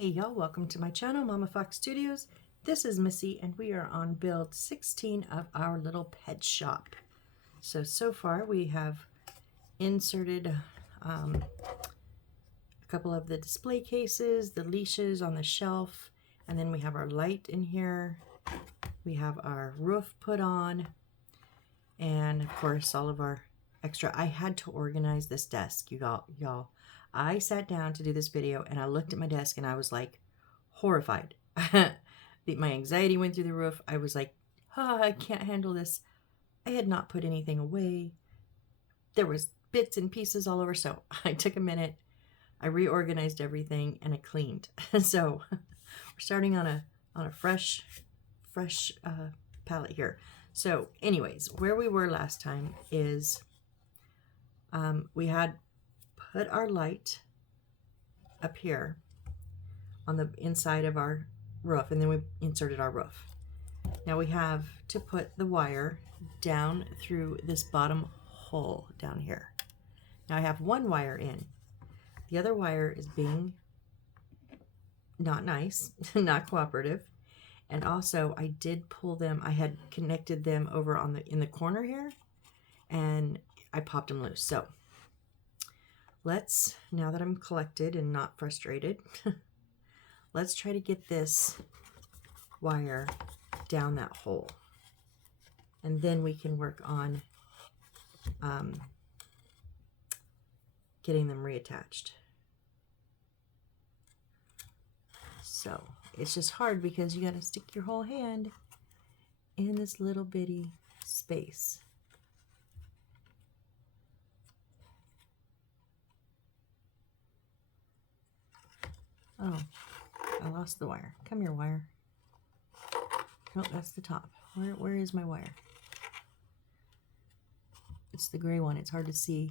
Hey y'all, welcome to my channel, Mama Fox Studios. This is Missy and we are on build 16 of our little pet shop. So far we have inserted a couple of the display cases, the leashes on the shelf, and then we have our light in here. We have our roof put on, and of course all of our extra. I had to organize this desk, y'all. I sat down to do this video and I looked at my desk and I was like horrified. My anxiety went through the roof. I was like, I can't handle this. I had not put anything away. There was bits and pieces all over. So I took a minute, I reorganized everything and I cleaned. So we're starting on a fresh palette here. So anyways, where we were last time is we had put our light up here on the inside of our roof, and then we inserted our roof. Now we have to put the wire down through this bottom hole down here. Now I have one wire in. The other wire is being not nice, not cooperative. And also I did pull them, I had connected them over on in the corner here, and I popped them loose. So let's, now that I'm collected and not frustrated, let's try to get this wire down that hole. And then we can work on getting them reattached. So it's just hard because you got to stick your whole hand in this little bitty space. Oh, I lost the wire. Come here, wire. Nope, that's the top. Where is my wire? It's the gray one. It's hard to see.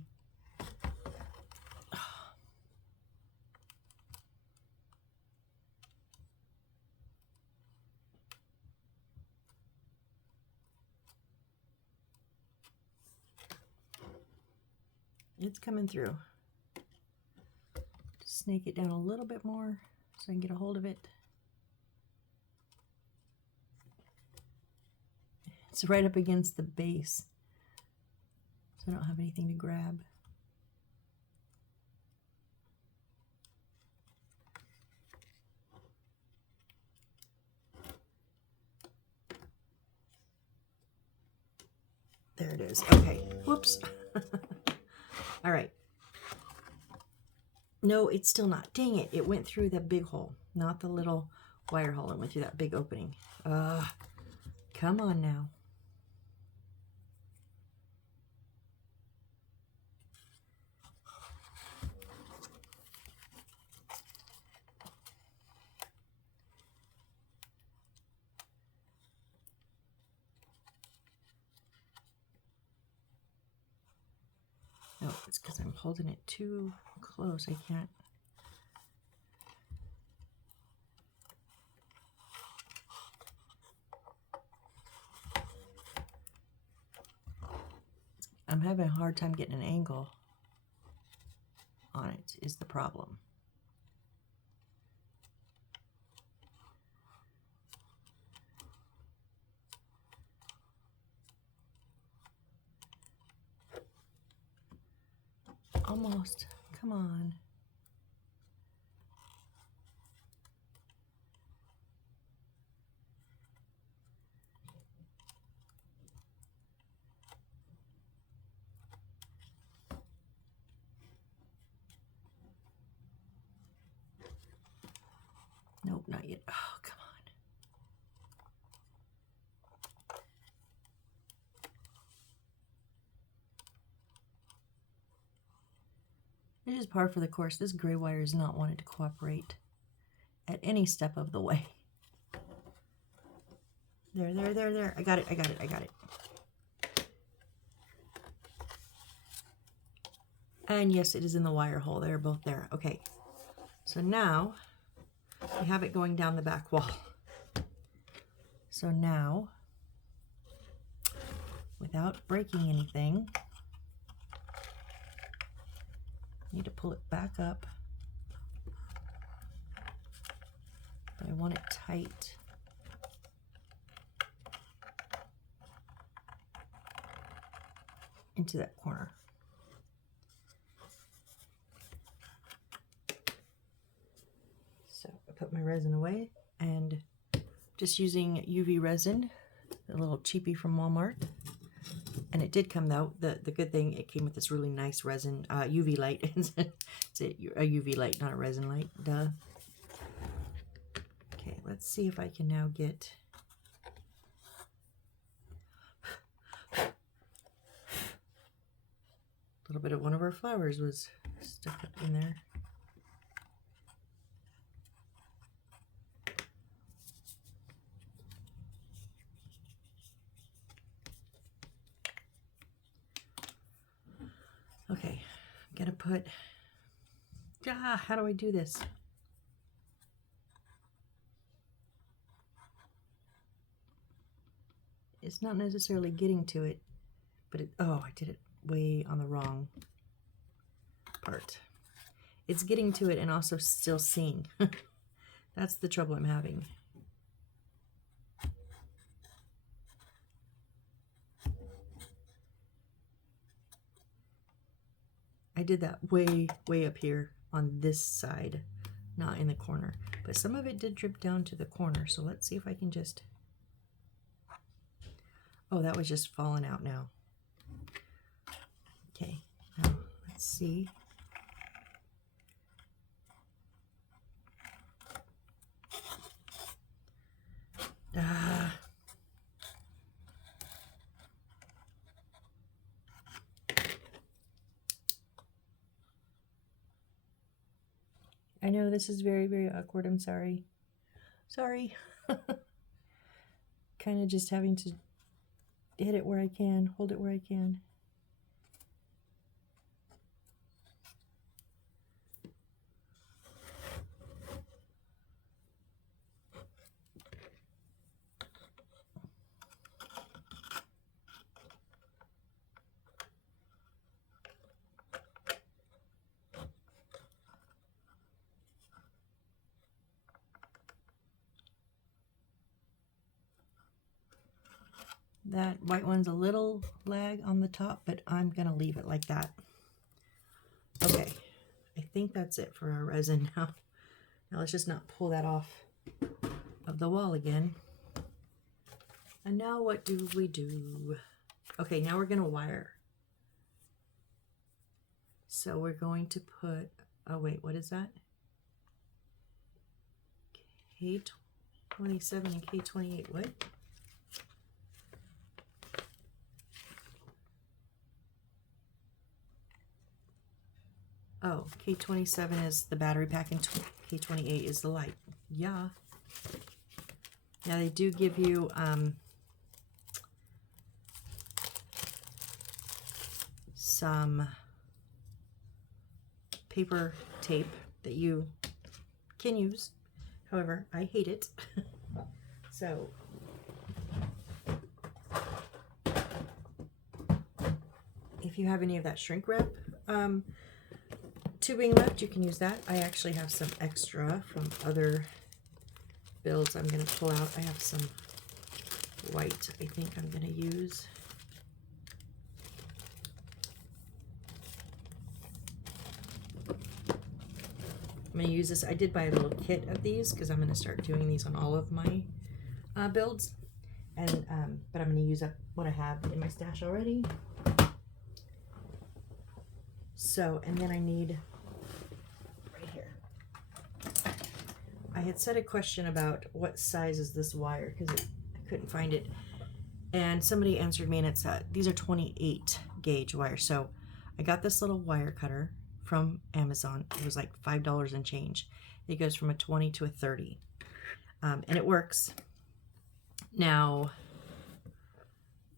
It's coming through. Just snake it down a little bit more so I can get a hold of it. It's right up against the base, so I don't have anything to grab. There it is. Okay. Whoops. All right. No, it's still not. Dang it. It went through the big hole, not the little wire hole. It went through that big opening. Come on now. No, it's because I'm holding it too close. I can't. I'm having a hard time getting an angle on it is the problem. Almost. Come on. Nope, not yet. Oh, come on. It is par for the course. This gray wire is not wanting to cooperate at any step of the way. There. I got it. And yes, it is in the wire hole. They're both there. Okay. So now we have it going down the back wall. So now, without breaking anything, I need to pull it back up. I want it tight. Into that corner. So I put my resin away and just using UV resin, a little cheapie from Walmart. And it did come though. The good thing, it came with this really nice resin, UV light. It's a UV light, not a resin light. Duh. Okay, let's see if I can now get... a little bit of one of our flowers was stuck up in there. Okay, I'm gonna put, how do I do this? It's not necessarily getting to it, but I did it way on the wrong part. It's getting to it and also still seeing. That's the trouble I'm having. I did that way up here on this side, not in the corner. But some of it did drip down to the corner, so let's see if I can just... Oh, that was just falling out now. Okay, now let's see. I know this is very awkward. I'm sorry. Sorry. Kind of just having to hit it where I can, hold it where I can. That white one's a little lag on the top, but I'm gonna leave it like that. Okay, I think that's it for our resin now. Now let's just not pull that off of the wall again. And now what do we do? Okay, now we're gonna wire. So we're going to put, oh wait, what is that? K27 and K28, what? Oh, K27 is the battery pack and K28 is the light. Yeah. Now they do give you some paper tape that you can use. However, I hate it. So if you have any of that shrink wrap tubing left, you can use that. I actually have some extra from other builds I'm going to pull out. I have some white I think I'm going to use. I'm going to use this. I did buy a little kit of these because I'm going to start doing these on all of my builds. And but I'm going to use up what I have in my stash already. So, and then I need right here. I had said a question about what size is this wire because I couldn't find it. And somebody answered me, and it's these are 28 gauge wires. So I got this little wire cutter from Amazon. It was like $5 and change. It goes from a 20 to a 30. And it works. Now,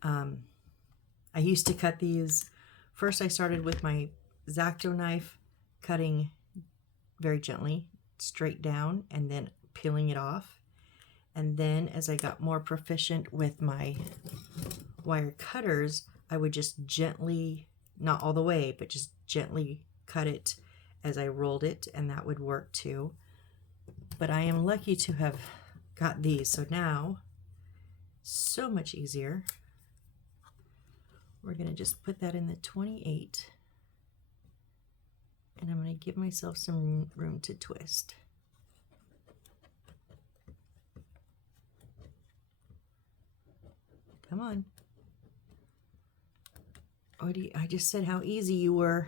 I used to cut these. First I started with my X-Acto knife, cutting very gently, straight down, and then peeling it off. And then as I got more proficient with my wire cutters, I would just gently, not all the way, but just gently cut it as I rolled it, and that would work too. but I am lucky to have got these. So now, so much easier. We're going to just put that in the 28. And I'm going to give myself some room to twist. Come on. Oh, I just said how easy you were.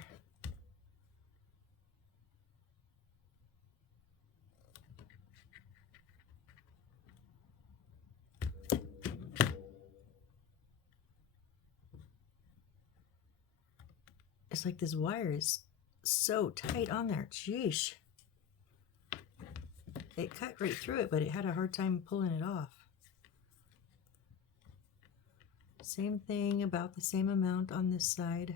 It's like this wire is so tight on there. Sheesh. It cut right through it, but it had a hard time pulling it off. Same thing, about the same amount on this side.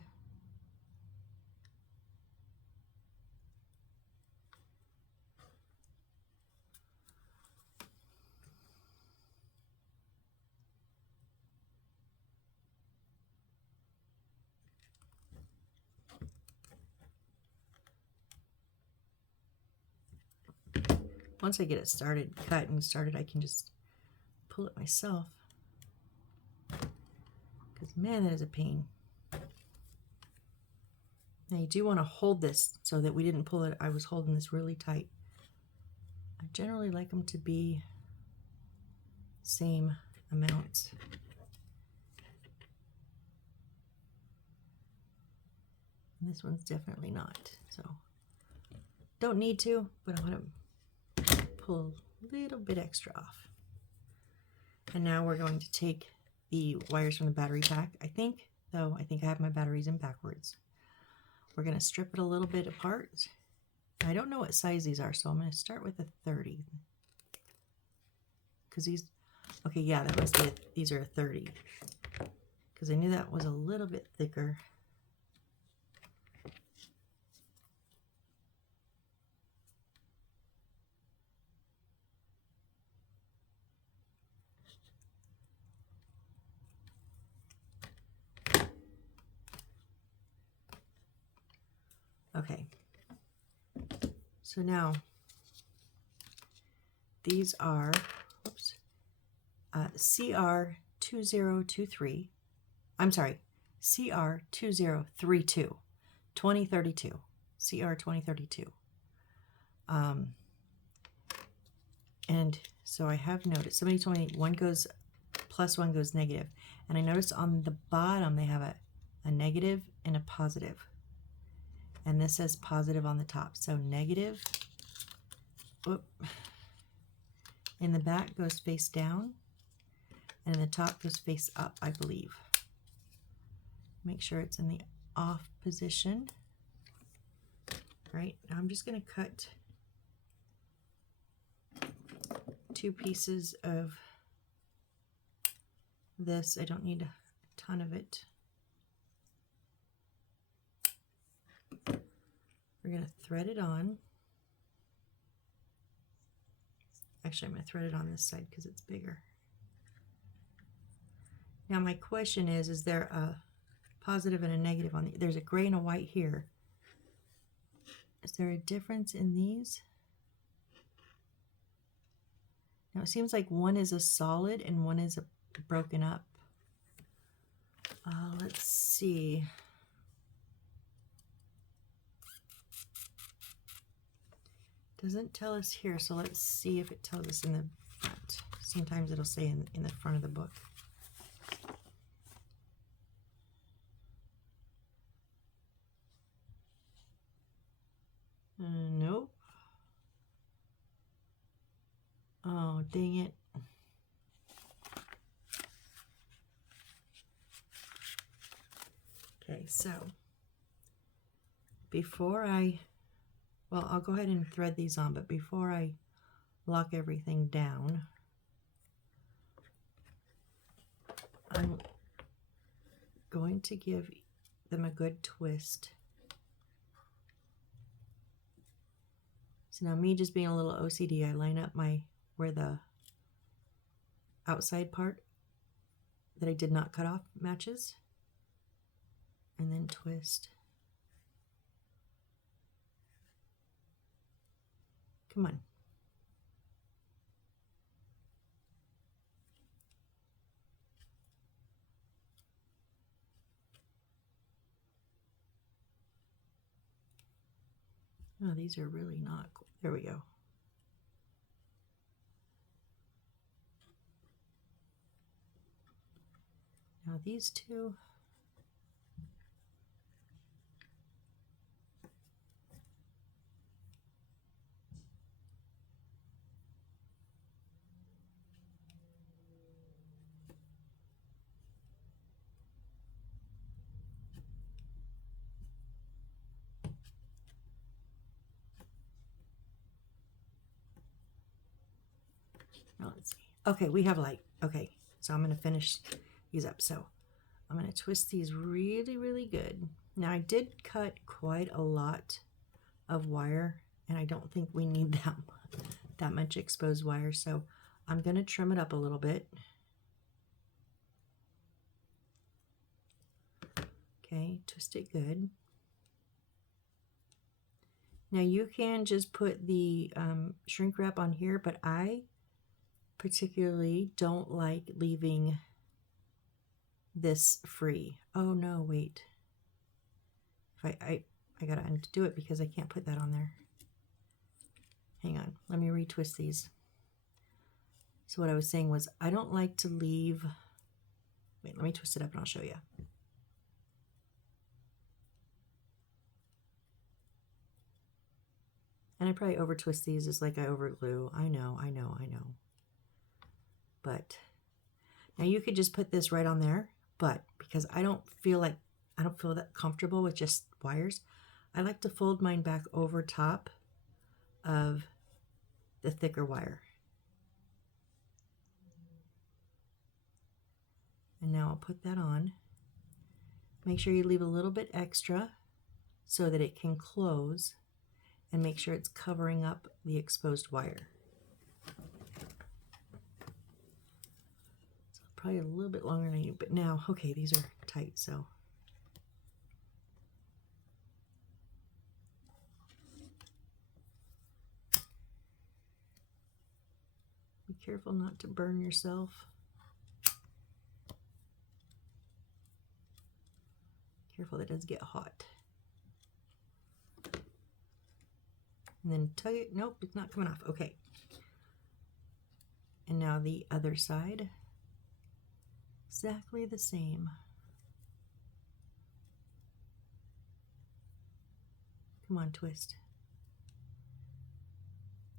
Once I get it started, cut and started, I can just pull it myself. Because man, that is a pain. Now you do want to hold this so that we didn't pull it. I was holding this really tight. I generally like them to be same amounts. And this one's definitely not. So don't need to, but I want to pull a little bit extra off. And now we're going to take the wires from the battery pack. I think I have my batteries in backwards. We're going to strip it a little bit apart. I don't know what size these are, so I'm going to start with a 30. Because these, okay, yeah, that must be these are a 30. Because I knew that was a little bit thicker. Okay, so now these are, whoops, CR2023, I'm sorry, CR2032, 2032, CR2032. And so I have noticed, somebody told me one goes plus, one goes negative. And I noticed on the bottom they have a negative and a positive. And this says positive on the top. So negative, whoop, in the back goes face down, and in the top goes face up, I believe. Make sure it's in the off position. Right, now I'm just going to cut 2 pieces of this. I don't need a ton of it. We're going to thread it on. Actually, I'm going to thread it on this side because it's bigger. Now my question is there a positive and a negative on the, there's a gray and a white here. Is there a difference in these? Now it seems like one is a solid and one is a broken up. Let's see. Doesn't tell us here, so let's see if it tells us in the front. Sometimes it'll say in the front of the book. Nope. Oh, dang it. Okay, so before well, I'll go ahead and thread these on, but before I lock everything down, I'm going to give them a good twist. So now me just being a little OCD, I line up where the outside part that I did not cut off matches, and then twist. Come on. Oh, these are really not cool. There we go. Now these two. Now let's see. Okay, we have light. Okay, so I'm going to finish these up. So I'm going to twist these really, really good. Now I did cut quite a lot of wire, and I don't think we need that much exposed wire. So I'm going to trim it up a little bit. Okay, twist it good. Now you can just put the shrink wrap on here, but I particularly don't like leaving this free. Oh no, wait. If I gotta undo it because I can't put that on there. Hang on, let me retwist these. So what I was saying was I don't like to leave, wait, let me twist it up and I'll show you. And I probably over twist these just like I over glue. I know. But now you could just put this right on there, but because I don't feel that comfortable with just wires, I like to fold mine back over top of the thicker wire. And now I'll put that on. Make sure you leave a little bit extra so that it can close, and make sure it's covering up the exposed wire. So probably a little bit longer than I need, but now, okay, these are tight, so. Be careful not to burn yourself. Careful, that does get hot. And then tug it. Nope, it's not coming off. Okay. And now the other side. Exactly the same. Come on, twist.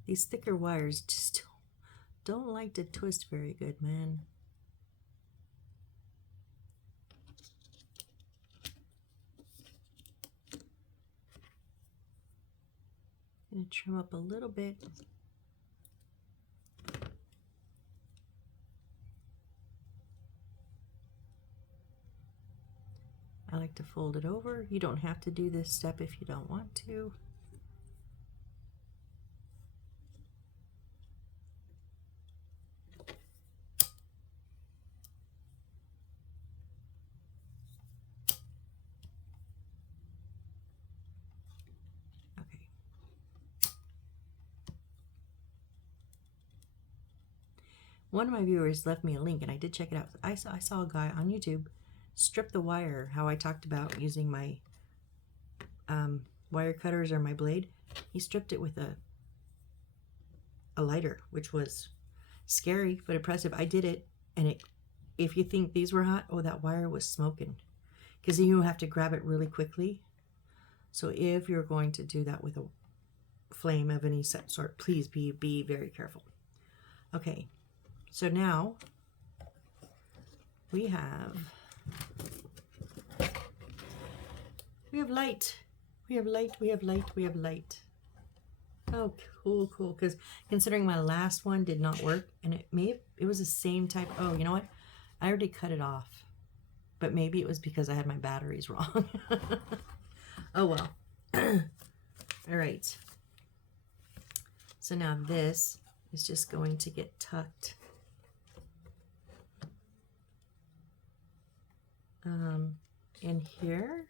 These thicker wires just don't like to twist very good, man. I'm going to trim up a little bit. I like to fold it over. You don't have to do this step if you don't want to. Okay. One of my viewers left me a link and I did check it out. I saw a guy on YouTube strip the wire, how I talked about using my wire cutters or my blade. He stripped it with a lighter, which was scary but impressive. I did it, and if you think these were hot, oh, that wire was smoking, because you have to grab it really quickly. So if you're going to do that with a flame of any sort, please be very careful. Okay, so now we have light. We have light. Oh, cool. Because considering my last one did not work, and it was the same type. Oh, you know what? I already cut it off, but maybe it was because I had my batteries wrong. Oh well. All right. So now this is just going to get tucked in here.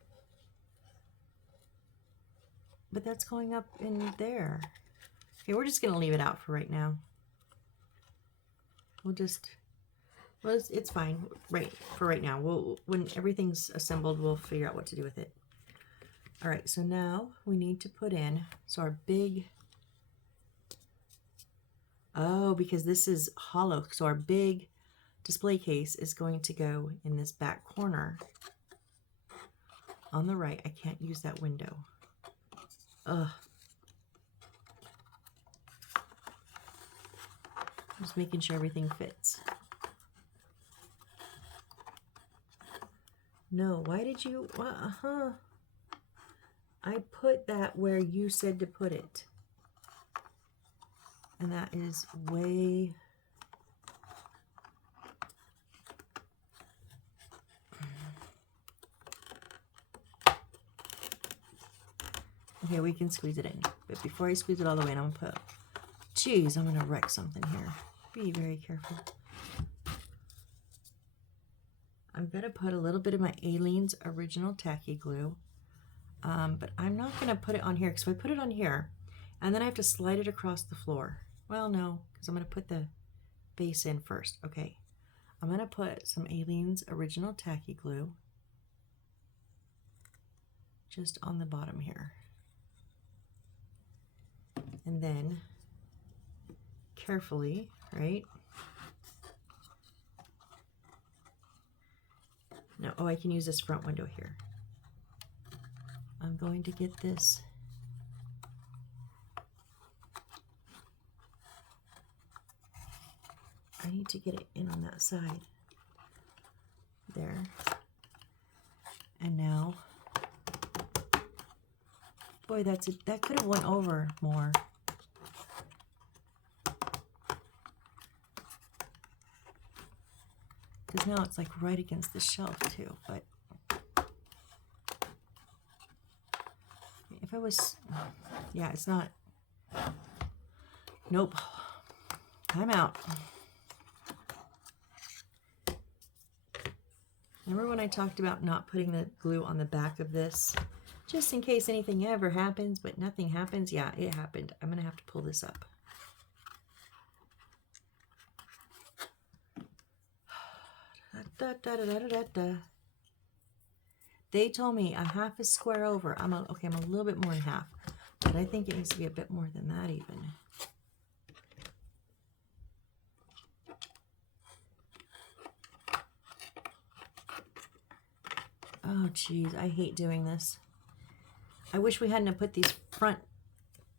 But that's going up in there. Okay, we're just going to leave it out for right now. Well, it's fine for right now. When everything's assembled, we'll figure out what to do with it. All right, so now we need to put in, so our big, oh, because this is hollow, so our big display case is going to go in this back corner on the right. I can't use that window. Ugh. Just making sure everything fits. No, why did you, I put that where you said to put it. And that is way... Okay, we can squeeze it in. But before I squeeze it all the way, I'm going to put... Geez, I'm going to wreck something here. Be very careful. I'm going to put a little bit of my Aleene's Original Tacky Glue. But I'm not going to put it on here, because if I put it on here, and then I have to slide it across the floor. Well, no, because I'm going to put the base in first. Okay, I'm going to put some Aleene's Original Tacky Glue just on the bottom here. And then carefully, right? No, oh, I can use this front window here. I'm going to get this I need to get it in on that side. There. And now, boy, that's it. That could have went over more. Because now it's like right against the shelf too, but if I was, yeah, it's not, nope, I'm out. Remember when I talked about not putting the glue on the back of this, just in case anything ever happens, but nothing happens? Yeah, it happened. I'm gonna have to pull this up. Da, da, da, da, da, da. They told me a half a square over. Okay, I'm a little bit more than half, but I think it needs to be a bit more than that even. Oh geez, I hate doing this. I wish we hadn't put these front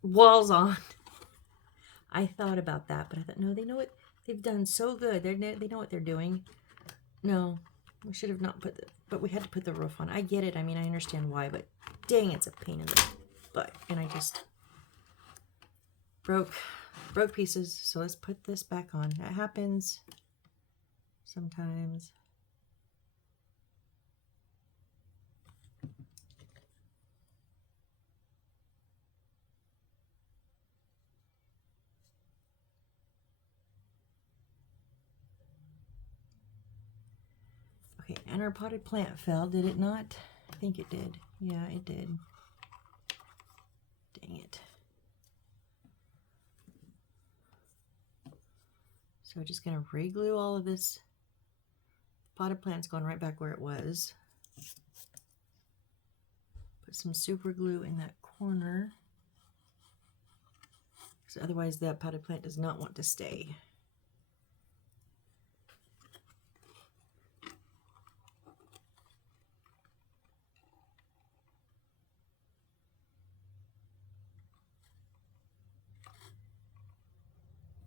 walls on. I thought about that, but I thought, no, they know what they've done so good. They know what they're doing. No, we should have not put the, but we had to put the roof on. I get it. I mean, I understand why, but dang, it's a pain in the butt. And I just broke pieces. So let's put this back on. That happens sometimes. Okay, and our potted plant fell, did it not? I think it did. Yeah, it did. Dang it. So we're just going to re-glue all of this. Potted plant's going right back where it was. Put some super glue in that corner, because otherwise that potted plant does not want to stay.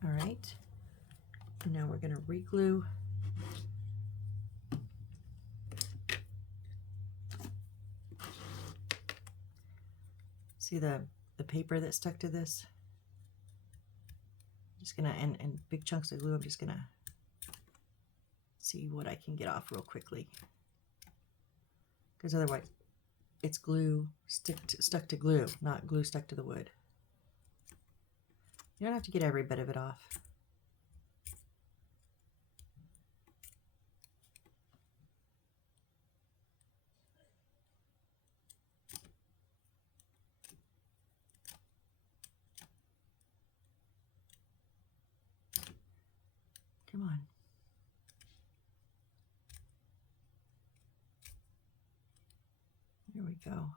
All right, now we're going to re-glue. See the paper that stuck to this? I'm just gonna, and big chunks of glue, I'm just gonna see what I can get off real quickly. Because otherwise it's glue stuck to glue, not glue stuck to the wood. You don't have to get every bit of it off. Come on. There we go.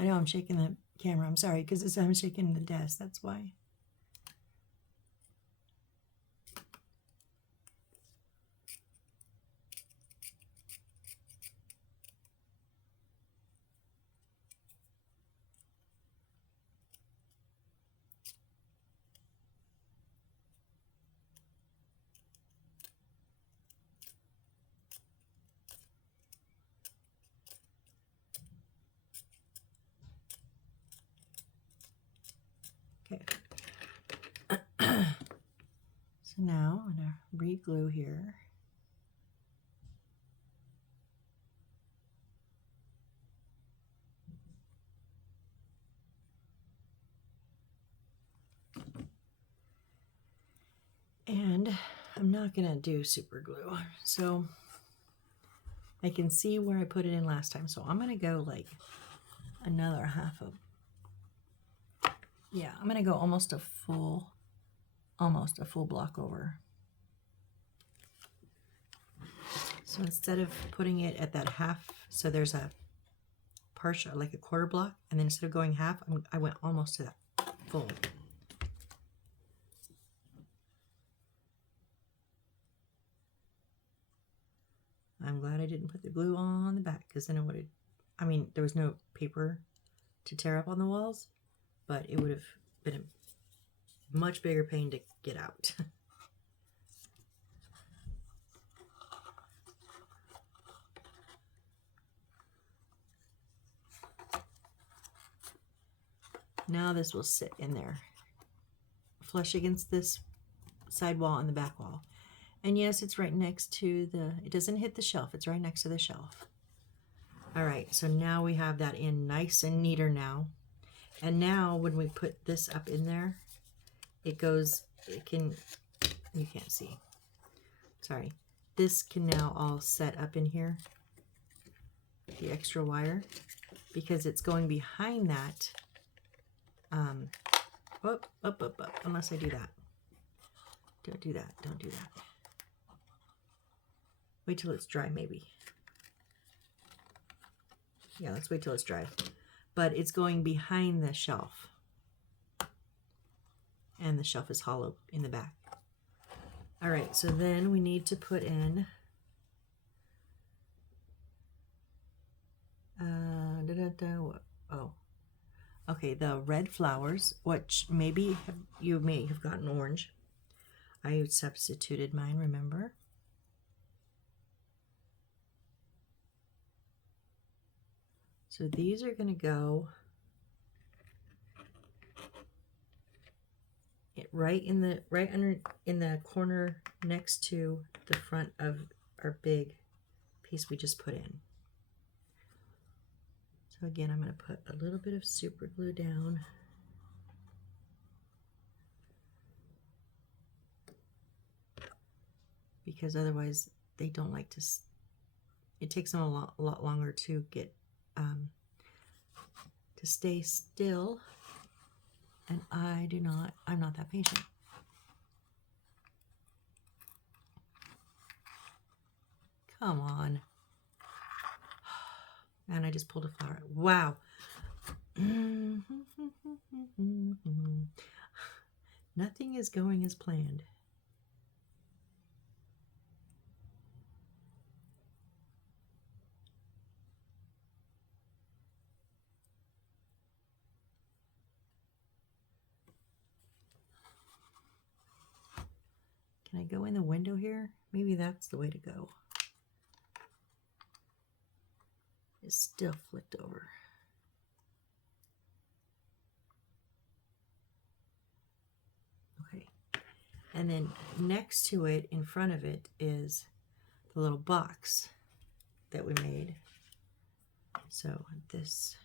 I know I'm shaking the camera. I'm sorry, because I'm shaking the desk. That's why. Okay. So now I'm going to re-glue here. And I'm not going to do super glue. So I can see where I put it in last time. So I'm going to go like another half of, yeah, I'm going to go almost a full block over. So instead of putting it at that half, so there's a partial, like a quarter block, and then instead of going half, I went almost to that full. I'm glad I didn't put the glue on the back, because then it would have, I mean, there was no paper to tear up on the walls, but it would have been a much bigger pain to get out. Now this will sit in there, flush against this side wall and the back wall. And yes, it's right next to the, it doesn't hit the shelf, it's right next to the shelf. All right, so now we have that in nice and neater now. And now when we put this up in there, it goes, it can, you can't see, sorry. This can now all set up in here, the extra wire, because it's going behind that. Up, unless I do that. Don't do that, don't do that. Wait till it's dry, maybe. Yeah, let's wait till it's dry. But it's going behind the shelf. And the shelf is hollow in the back. All right, so then we need to put in okay, the red flowers, which maybe you may have gotten orange. I substituted mine, remember? So these are going to go right in the corner next to the front of our big piece we just put in. So again, I'm going to put a little bit of super glue down. Because otherwise they don't like to, it takes them a lot longer to get, to stay still. And I'm not that patient. Come on. And I just pulled a flower. Wow. Nothing is going as planned. Can I go in the window here? Maybe that's the way to go. It's still flipped over. Okay. And then next to it, in front of it, is the little box that we made. So this,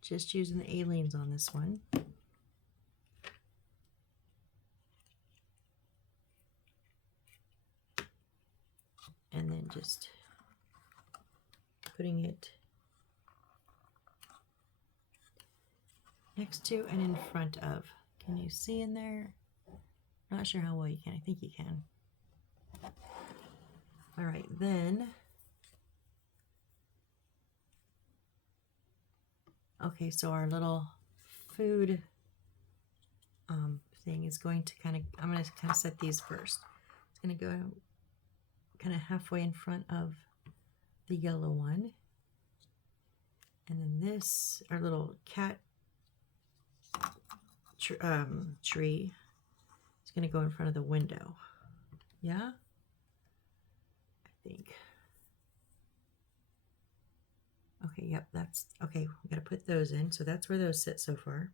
just using the aliens on this one. And then just putting it next to and in front of. Can you see in there? Not sure how well you can. I think you can. All right, then Okay, so our little food thing is going to I'm going to kind of set these first. It's going to go kind of halfway in front of the yellow one. And then this, our little cat tree, is going to go in front of the window. Yeah? I think. Okay, yep, that's, okay, we got to put those in. So that's where those sit so far.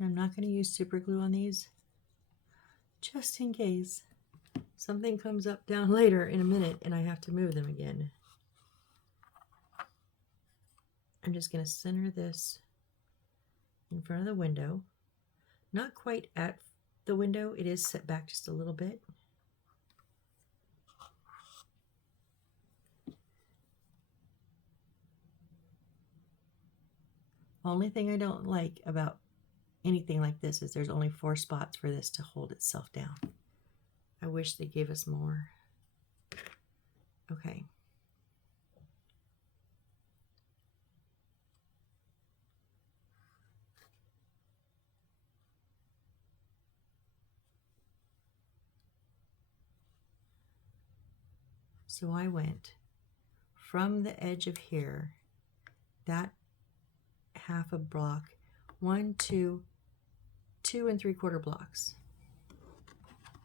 I'm not going to use super glue on these, just in case something comes up down later in a minute and I have to move them again. I'm just going to center this in front of the window. Not quite at the window, it is set back just a little bit. Only thing I don't like about anything like this is there's only 4 spots for this to hold itself down. I wish they gave us more. Okay. So I went from the edge of here, that half a block, 1, 2, 2 3/4 blocks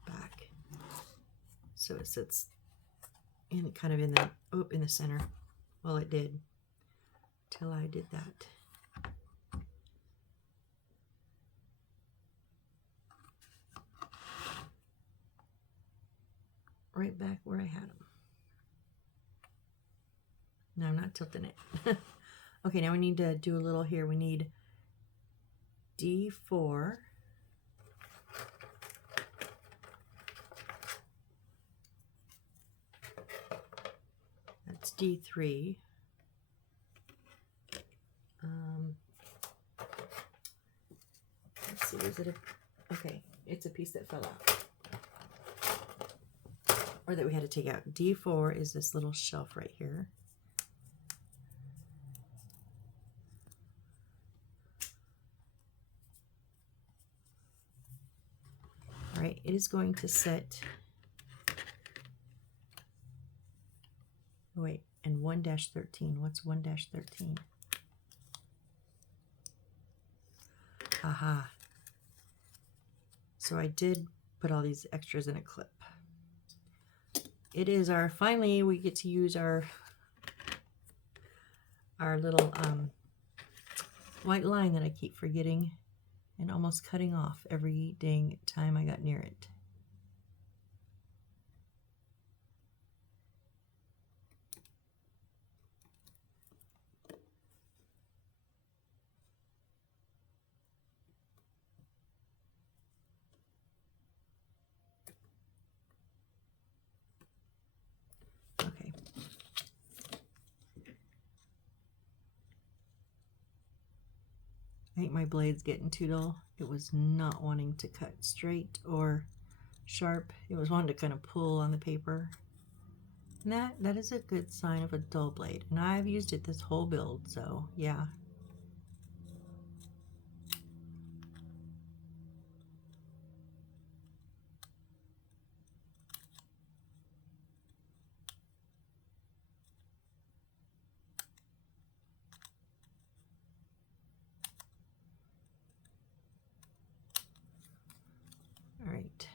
back. So it sits in kind of in the center. Well, it did till I did that. Right back where I had them. No, I'm not tilting it. Okay, now we need to do a little here. We need D4. That's D3. Let's see, is it okay, it's a piece that fell out. Or that we had to take out. D4 is this little shelf right here. All right, it is going to sit, oh wait, and 1-13. What's 1-13? Aha. So I did put all these extras in a clip. It is our, finally we get to use our little white line that I keep forgetting and almost cutting off every dang time I got near it. Okay. I think my blade's getting too dull. It was not wanting to cut straight or sharp. It was wanting to kind of pull on the paper. And that is a good sign of a dull blade. And I've used it this whole build, so yeah. All right.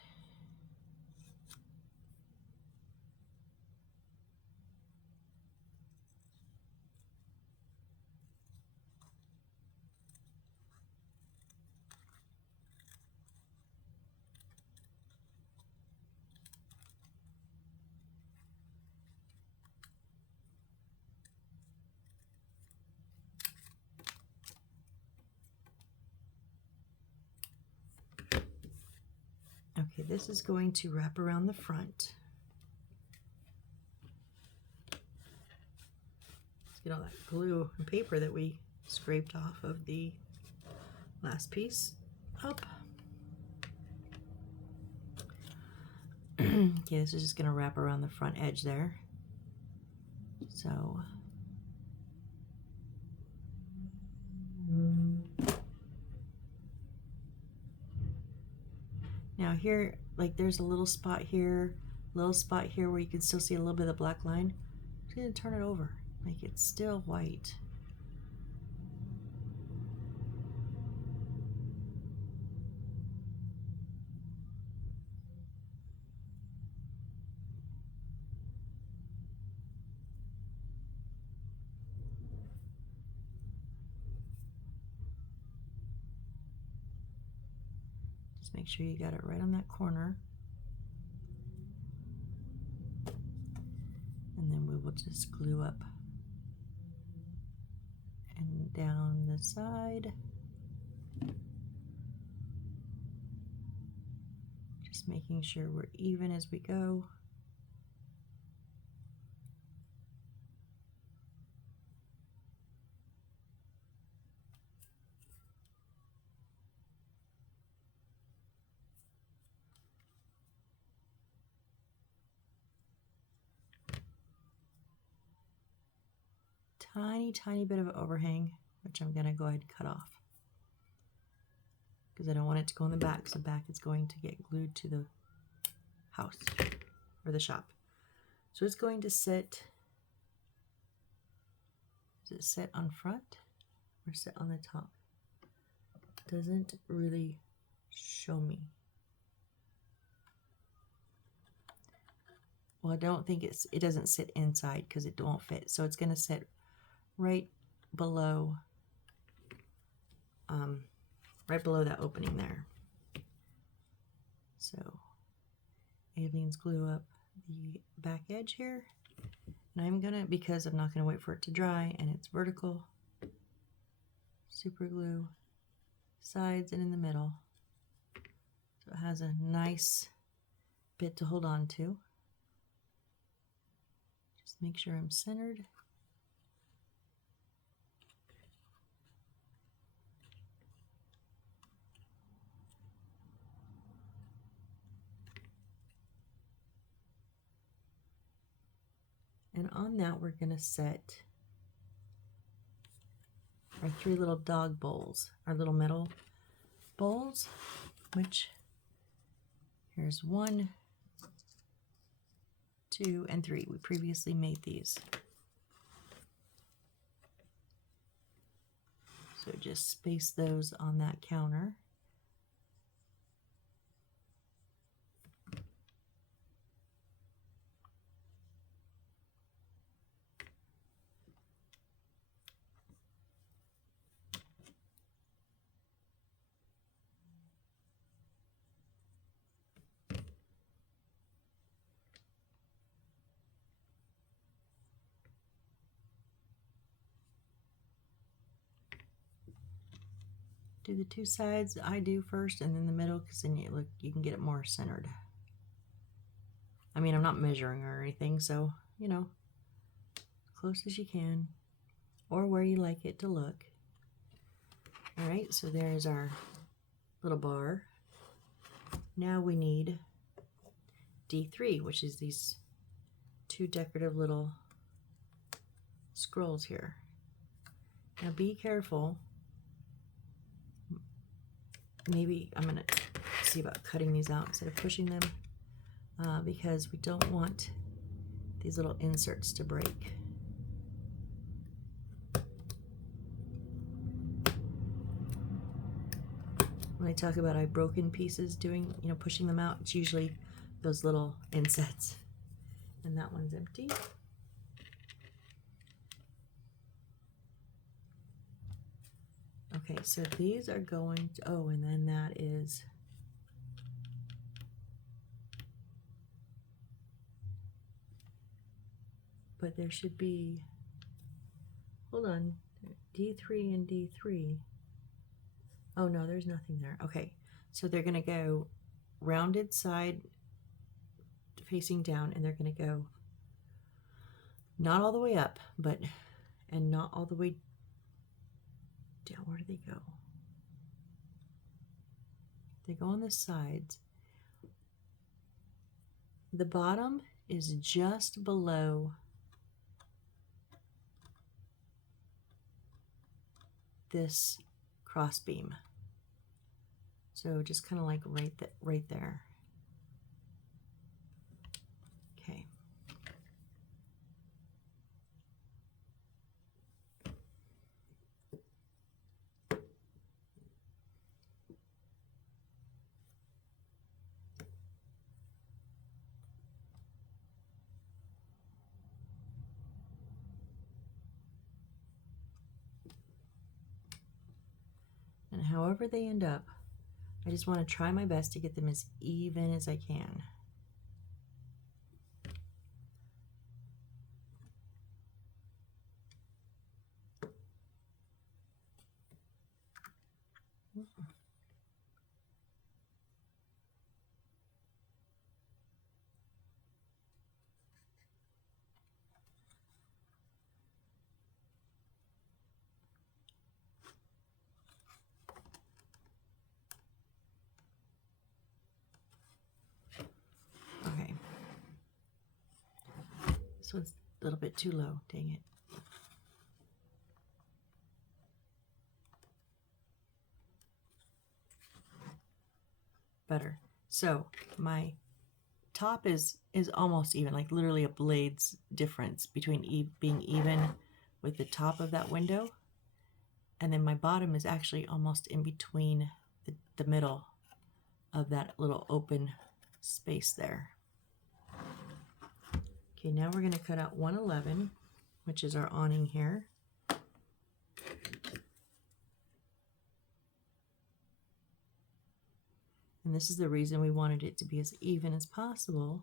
Okay, this is going to wrap around the front. Let's get all that glue and paper that we scraped off of the last piece up. Okay, this is just going to wrap around the front edge there. So now here, like there's a little spot here where you can still see a little bit of the black line. I'm just going to turn it over, make it still white. Just make sure you got it right on that corner. And then we will just glue up and down the side. Just making sure we're even as we go. Tiny bit of overhang, which I'm going to go ahead and cut off because I don't want it to go in the back, because the back is going to get glued to the house or the shop. So it's going to sit, does it sit on front or sit on the top? Doesn't really show me. Well, I don't think it doesn't sit inside because it won't fit. So it's going to sit right below that opening there. So Aleen's glue up the back edge here, and I'm gonna, because I'm not gonna wait for it to dry and it's vertical, super glue sides and in the middle, so it has a nice bit to hold on to. Just make sure I'm centered. And on that, we're going to set our 3 little dog bowls, our little metal bowls, which here's 1, 2, and 3. We previously made these. So just space those on that counter. Do the 2 sides I do first, and then the middle, because then you can get it more centered. I mean, I'm not measuring or anything, so, you know, close as you can, or where you like it to look. All right, so there's our little bar. Now we need D3, which is these 2 decorative little scrolls here. Now be careful. Maybe I'm going to see about cutting these out instead of pushing them, because we don't want these little inserts to break. When I talk about broken pieces pushing them out, it's usually those little insets. And that one's empty. Okay, so these are going to, oh, and then that is, but there should be, hold on, D3 and D3. Oh no, there's nothing there. Okay, so they're going to go rounded side facing down, and they're going to go not all the way up, and not all the way down. Where do they go? They go on the sides. The bottom is just below this cross beam. So just kind of like right there. Okay. And however they end up, I just want to try my best to get them as even as I can. Okay. This one's a little bit too low, dang it. Better. So my top is almost even, like literally a blade's difference between being even with the top of that window, and then my bottom is actually almost in between the middle of that little open space there. Okay, now we're going to cut out 111, which is our awning here. And this is the reason we wanted it to be as even as possible.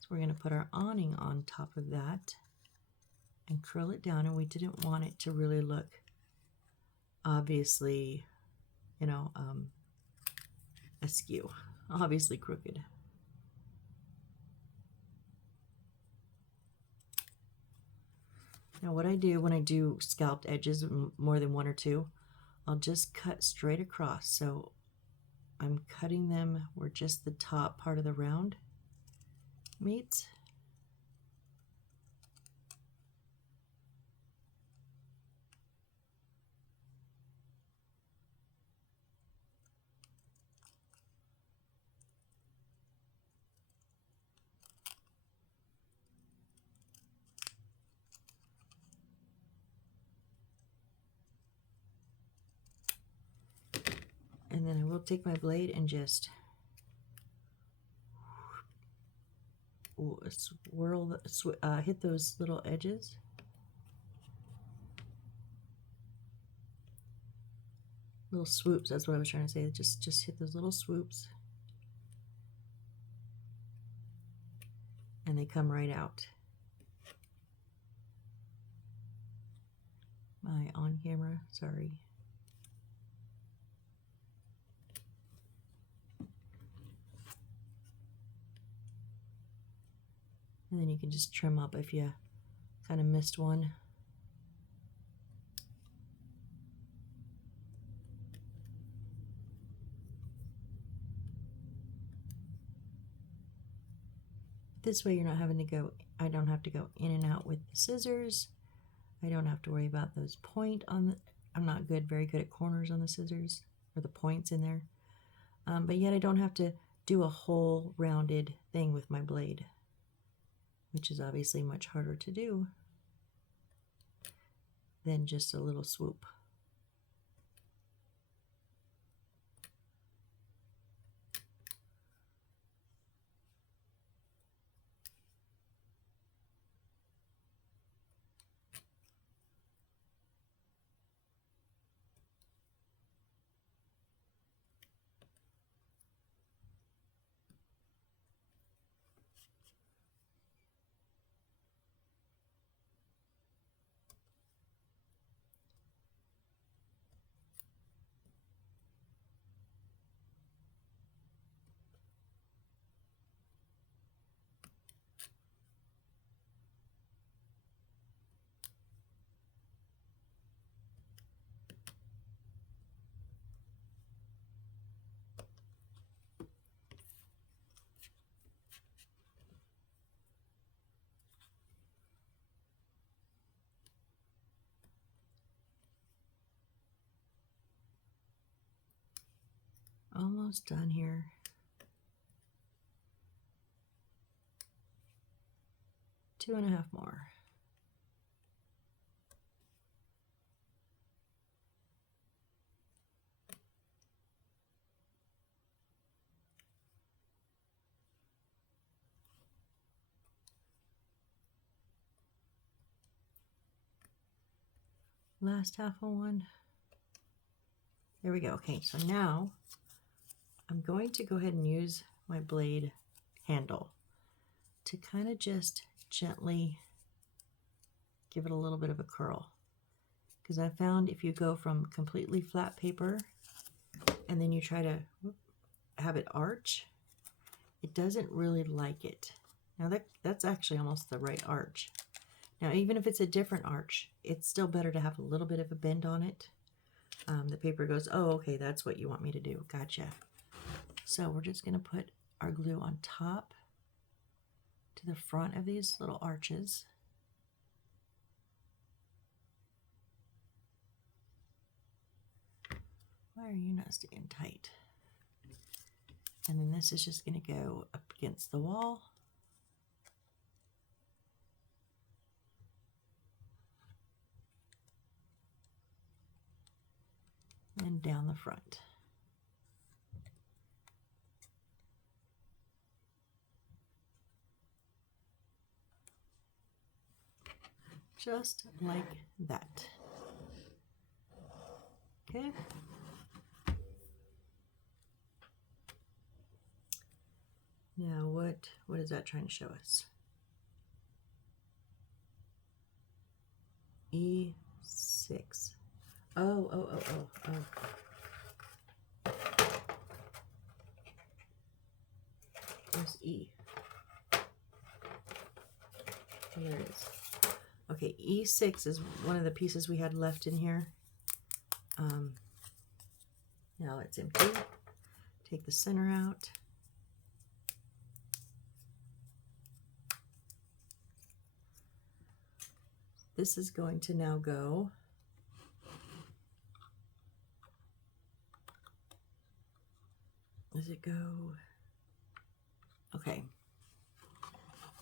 So we're going to put our awning on top of that and curl it down, and we didn't want it to really look obviously, you know, askew, obviously crooked. Now what I do when I do scalped edges, more than one or two, I'll just cut straight across. So I'm cutting them where just the top part of the round meets. And then I will take my blade and just swirl, hit those little edges. Little swoops, that's what I was trying to say. Just hit those little swoops. And they come right out. My on camera, sorry. And then you can just trim up if you kind of missed one. This way you're not having to go, I don't have to go in and out with the scissors. I don't have to worry about those point on the, I'm not very good at corners on the scissors, or the points in there. But yet I don't have to do a whole rounded thing with my blade, which is obviously much harder to do than just a little swoop. Almost done here. Two and a half more. Last half of one. There we go. Okay, so now I'm going to go ahead and use my blade handle to kind of just gently give it a little bit of a curl. Because I found if you go from completely flat paper and then you try to have it arch, it doesn't really like it. Now that's actually almost the right arch. Now even if it's a different arch, it's still better to have a little bit of a bend on it. The paper goes, oh, okay, that's what you want me to do. Gotcha. So we're just going to put our glue on top to the front of these little arches. Why are you not staying tight? And then this is just going to go up against the wall. And down the front. Just like that. Okay. Now what is that trying to show us? E6. Oh. Where's E? There it is. Okay, E6 is one of the pieces we had left in here. Now it's empty. Take the center out. This is going to now go Does it go? Okay.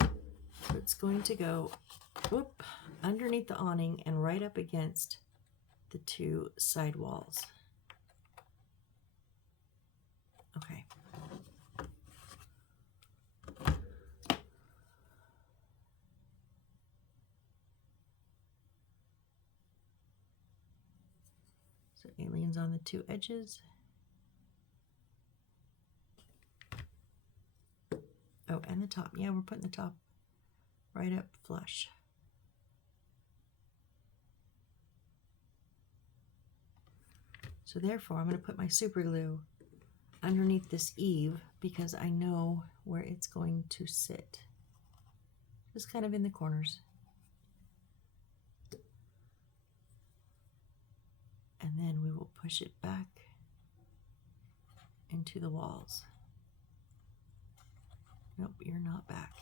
So it's going to go whoop, underneath the awning and right up against the two side walls. Okay. So aliens on the two edges. Oh, and the top. Yeah, we're putting the top right up flush. So therefore, I'm going to put my super glue underneath this eave because I know where it's going to sit. Just kind of in the corners. And then we will push it back into the walls. Nope, you're not back.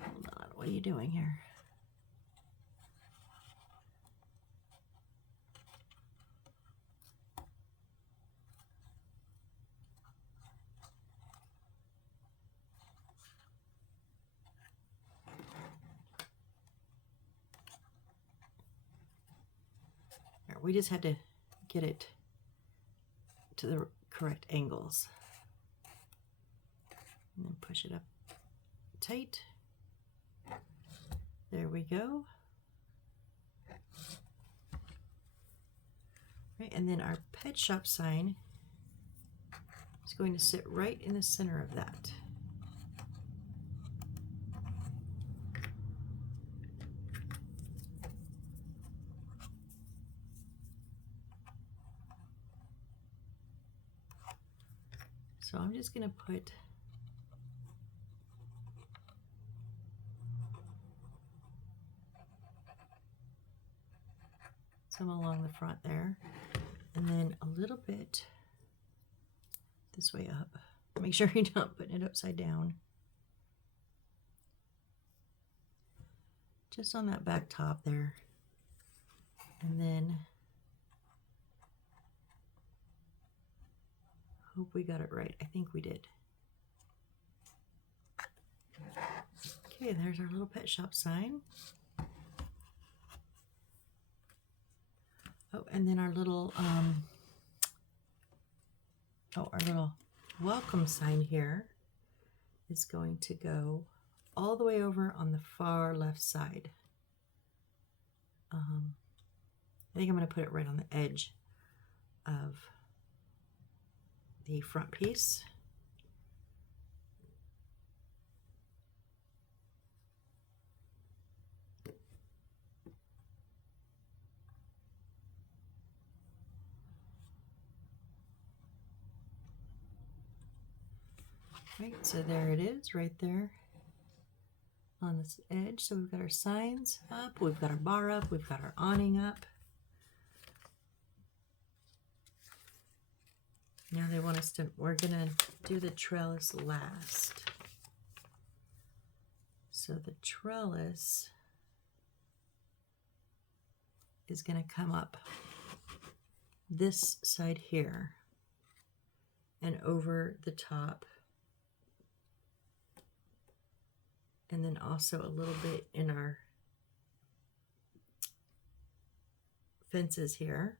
Hold on, what are you doing here? We just had to get it to the correct angles. And then push it up tight. There we go. Right, and then our pet shop sign is going to sit right in the center of that. So I'm just going to put some along the front there, and then a little bit this way up. Make sure you're not putting it upside down. Just on that back top there. And then hope we got it right. I think we did. Okay, there's our little pet shop sign. Oh, and then our little our little welcome sign here is going to go all the way over on the far left side. I think I'm going to put it right on the edge of the front piece. Right, so there it is, right there on this edge. So we've got our signs up, we've got our bar up, we've got our awning up. Now they want us to, we're gonna do the trellis last. So the trellis is gonna come up this side here and over the top. And then also a little bit in our fences here.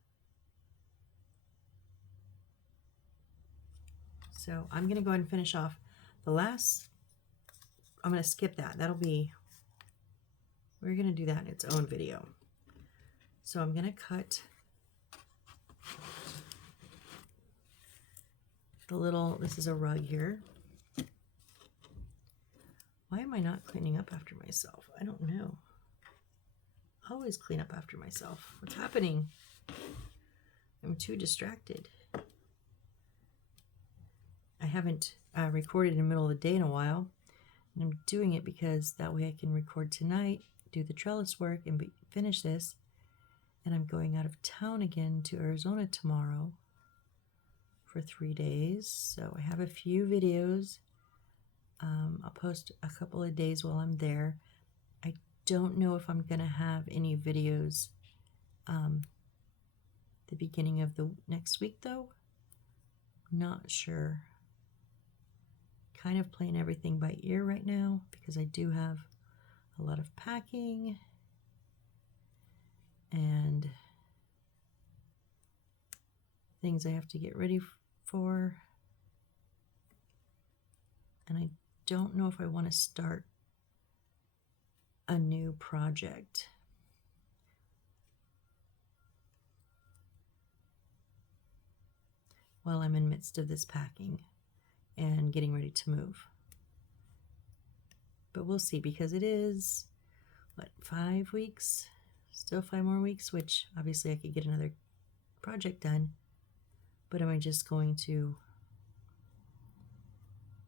So I'm going to go ahead and finish off the last. I'm going to skip that. That'll be, we're going to do that in its own video. So I'm going to cut the little, this is a rug here. Why am I not cleaning up after myself? I don't know. I always clean up after myself. What's happening? I'm too distracted. I haven't recorded in the middle of the day in a while. And I'm doing it because that way I can record tonight, do the trellis work, and finish this. And I'm going out of town again to Arizona tomorrow for 3 days. So I have a few videos. I'll post a couple of days while I'm there. I don't know if I'm going to have any videos the beginning of the next week, though. Not sure. Kind of playing everything by ear right now because I do have a lot of packing and things I have to get ready for. And I don't know if I want to start a new project. While I'm in midst of this packing and getting ready to move. But we'll see, because it is, what, 5 weeks? Still 5 more weeks, which obviously I could get another project done. But am I just going to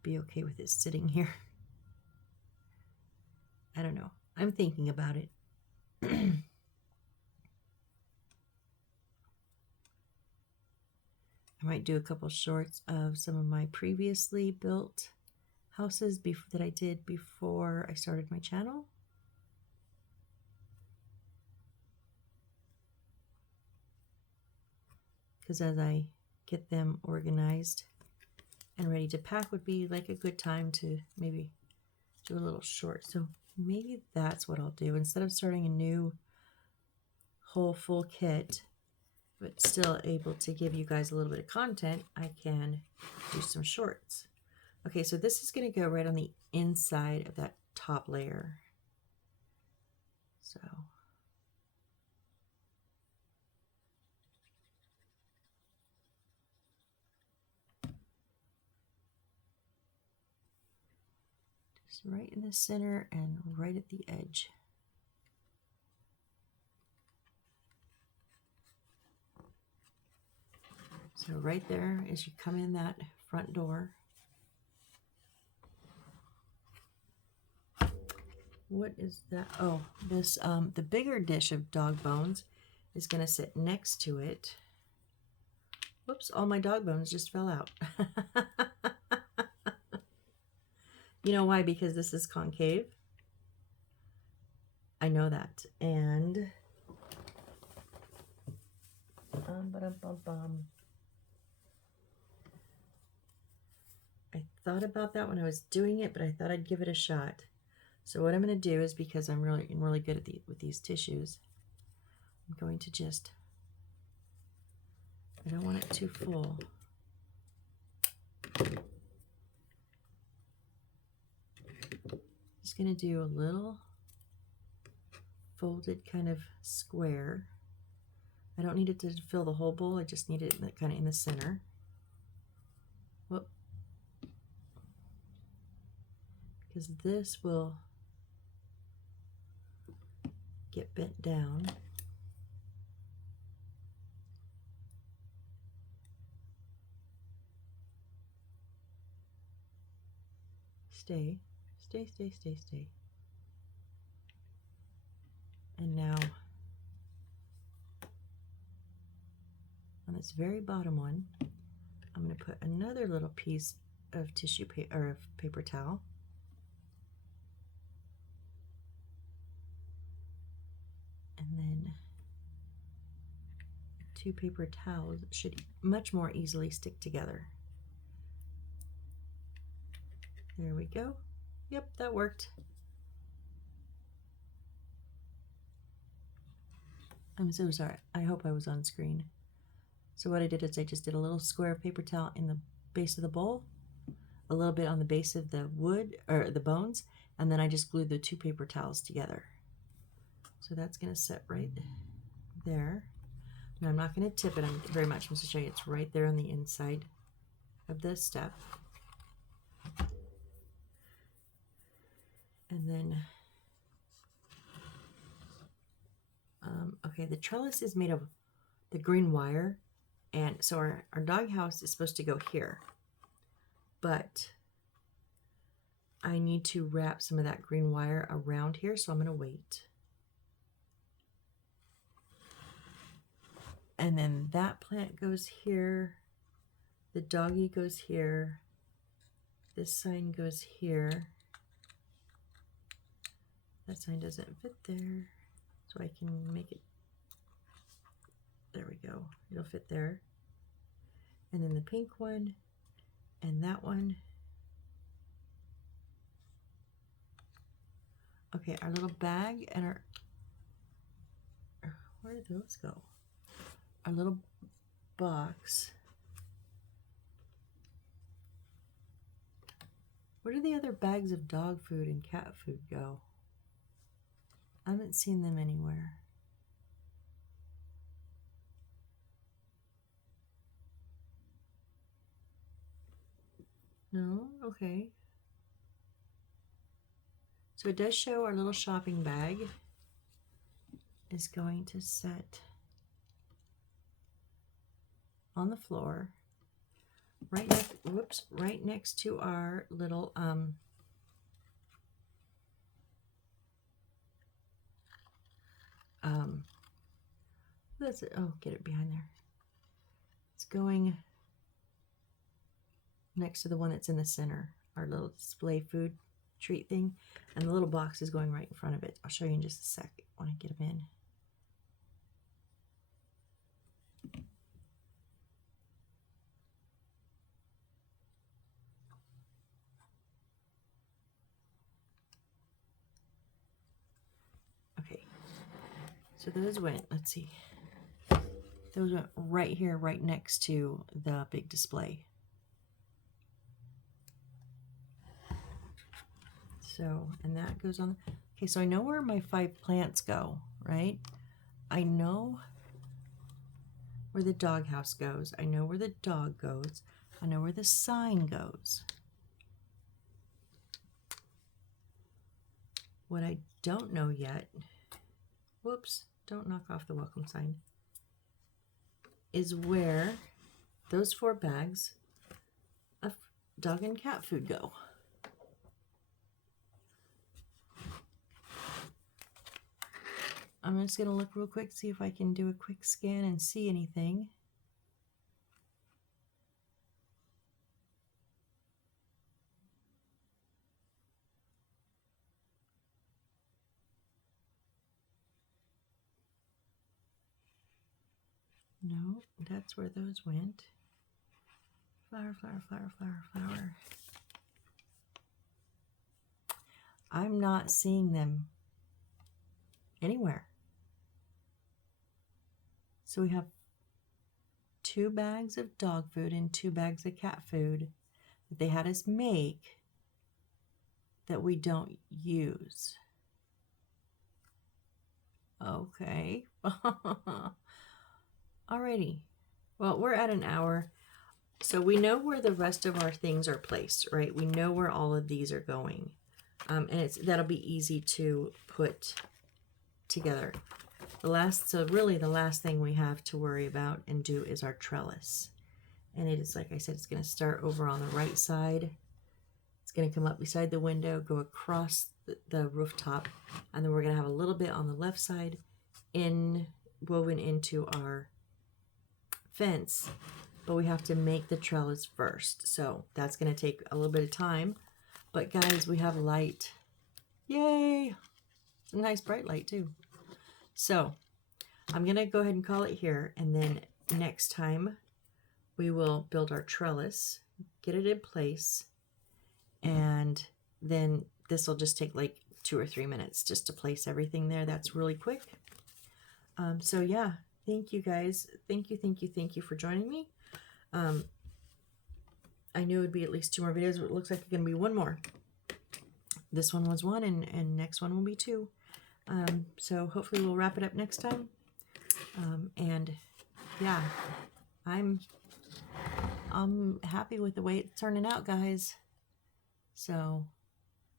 be okay with it sitting here? I don't know. I'm thinking about it. I might do a couple shorts of some of my previously built houses that I did before I started my channel. Because as I get them organized and ready to pack would be like a good time to maybe do a little short. So maybe that's what I'll do. Instead of starting a new whole full kit, but still able to give you guys a little bit of content, I can do some shorts. Okay, so this is going to go right on the inside of that top layer. So just right in the center and right at the edge. So right there as you come in that front door. What is that? Oh, this the bigger dish of dog bones is going to sit next to it. Whoops, all my dog bones just fell out. You know why? Because this is concave. I know that. And thought about that when I was doing it, but I thought I'd give it a shot. So what I'm going to do is, because I'm really good at with these tissues, I'm going to just, I don't want it too full. Just going to do a little folded kind of square. I don't need it to fill the whole bowl, I just need it kind of in the center. Whoop. Because this will get bent down. Stay, stay, stay, stay, stay. And now on this very bottom one, I'm going to put another little piece of tissue paper or of paper towel. And then 2 paper towels should much more easily stick together. There we go. Yep, that worked. I'm so sorry. I hope I was on screen. So what I did is I just did a little square of paper towel in the base of the bowl, a little bit on the base of the wood or the bones, and then I just glued the 2 paper towels together. So that's going to sit right there. Now I'm not going to tip it very much. I'm just going to show you it's right there on the inside of the step. And then, okay, the trellis is made of the green wire, and so our doghouse is supposed to go here, but I need to wrap some of that green wire around here, so I'm going to wait. And then that plant goes here, the doggy goes here, this sign goes here. That sign doesn't fit there, so I can make it, there we go, it'll fit there. And then the pink one, and that one. Okay, our little bag and our, where did those go? Our little box. Where do the other bags of dog food and cat food go? I haven't seen them anywhere. No? Okay. So it does show our little shopping bag is going to sit on the floor right next, whoops, right next to our little that's it. Oh, get it behind there. It's going next to the one that's in the center, our little display food treat thing, and the little box is going right in front of it. I'll show you in just a sec when I get them in. Okay, so those went, let's see, those went right here, right next to the big display. So, and that goes on. Okay, so I know where my 5 plants go, right? I know where the doghouse goes. I know where the dog goes. I know where the sign goes. What I don't know yet, whoops, don't knock off the welcome sign, is where those 4 bags of dog and cat food go. I'm just going to look real quick, see if I can do a quick scan and see anything. No, that's where those went. Flower, flower, flower, flower, flower. I'm not seeing them anywhere. So we have 2 bags of dog food and 2 bags of cat food that they had us make that we don't use. Okay. Alrighty. Well, we're at an hour. So we know where the rest of our things are placed, right? We know where all of these are going. And that'll be easy to put together. So really the last thing we have to worry about and do is our trellis. And it is, like I said, it's going to start over on the right side. It's going to come up beside the window, go across the rooftop, and then we're going to have a little bit on the left side woven into our fence. But we have to make the trellis first. So that's going to take a little bit of time. But guys, we have light. Yay! It's a nice bright light too. So I'm going to go ahead and call it here. And then next time we will build our trellis, get it in place. And then this will just take like 2 or 3 minutes just to place everything there. That's really quick. So yeah, thank you guys. Thank you for joining me. I knew it would be at least 2 more videos, but it looks like it's going to be 1 more. This one was 1 and next one will be 2. So hopefully we'll wrap it up next time. And yeah, I'm happy with the way it's turning out, guys. So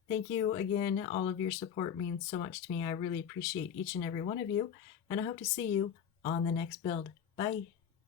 thank you again. All of your support means so much to me. I really appreciate each and every one of you, and I hope to see you on the next build. Bye.